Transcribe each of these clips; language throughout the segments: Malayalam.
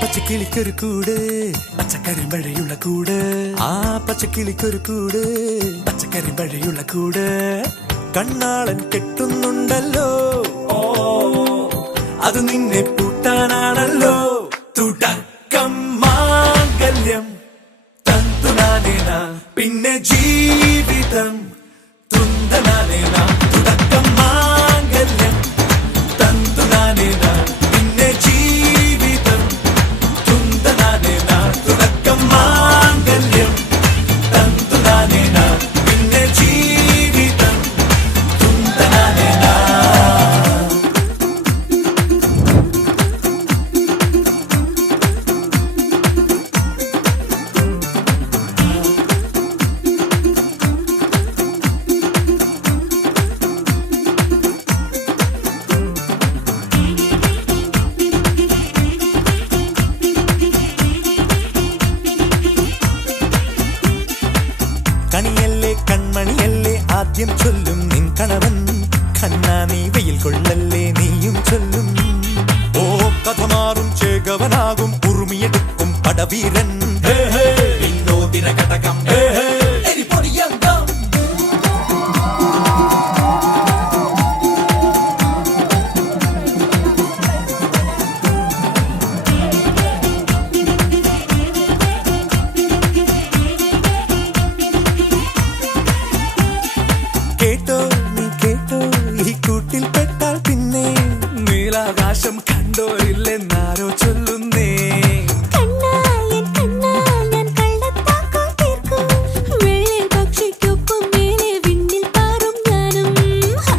പച്ചക്കിളിക്കൊരു കൂട് പച്ചക്കരിമ്പഴയുള്ള കൂട് ആ പച്ചക്കിളിക്കൊരു കൂട് പച്ചക്കരിമ്പഴയുള്ള കൂട് കണ്ണാളൻ കെട്ടുന്നുണ്ടല്ലോ അത് നിന്നെ പൂട്ടാനാണല്ലോ തുടക്കം മാംഗല്യം തന്തുനാനേന പിന്നെ ജീവിതം തുന്തനാനേന തുടക്കം മാംഗല്യം തന്തുനാനേന പിന്നെ ജീവിതം തുന്തനാനേന തുടക്കം മാംഗല്യം തന്തുനാനേന പിന്നെ ജീവിതം തുന്തനാനേന. കണിയല്ലേ കൺമണിയല്ലേ ആദ്യം ചൊല്ലും നിൻ കണവൻ കണ്ണാ നീ വെയിൽ കൊള്ളല്ലേ നീയും ചൊല്ലും ഓ കഥ മാറും ചേകവനാകും ഉറുമിയെടുക്കും പടവീരൻ വിനോദിന ഘടകം കേട്ടോ നീ കേട്ടോ ഈ കൂട്ടിൽ പെട്ടാൽ പിന്നെ നീലാകാശം കണ്ടോ ഇല്ലെന്നാരോ ചൊല്ലുന്നേ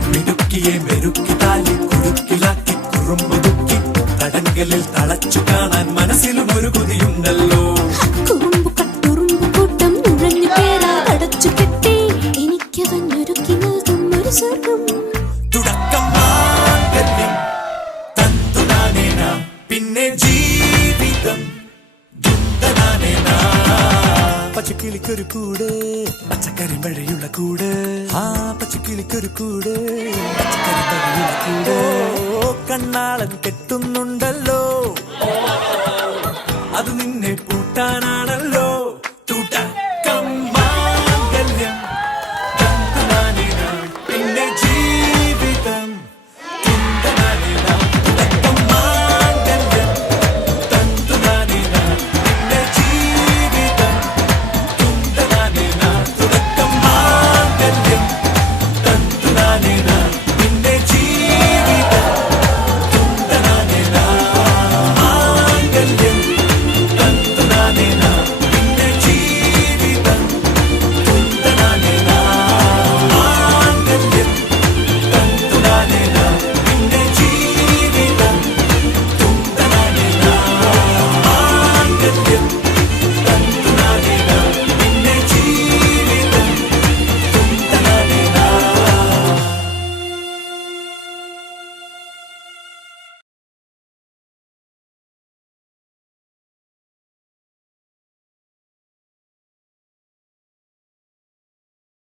മിടുക്കിയെ മെരുക്കി താലി കുടുക്കിലാക്കി കുറുമ്പുതുക്കി തടങ്കലിൽ തളച്ചു കാണാൻ മനസ്സിലും ഒരു കൊതിയുണ്ടല്ലോ തുടക്കം മാംഗല്യം തന്തുനാനേന പിന്നെ ജീവിതം തുന്തനാനേന. പച്ചക്കിളിക്കൊരു കൂട് പച്ചക്കരിമ്പഴയുള്ള കൂട് ആ പച്ചക്കിളിക്കൊരു കൂട് പച്ചക്കരിമ്പഴയുള്ള കൂട് കണ്ണാളൻ കെട്ടുന്നുണ്ടല്ലോ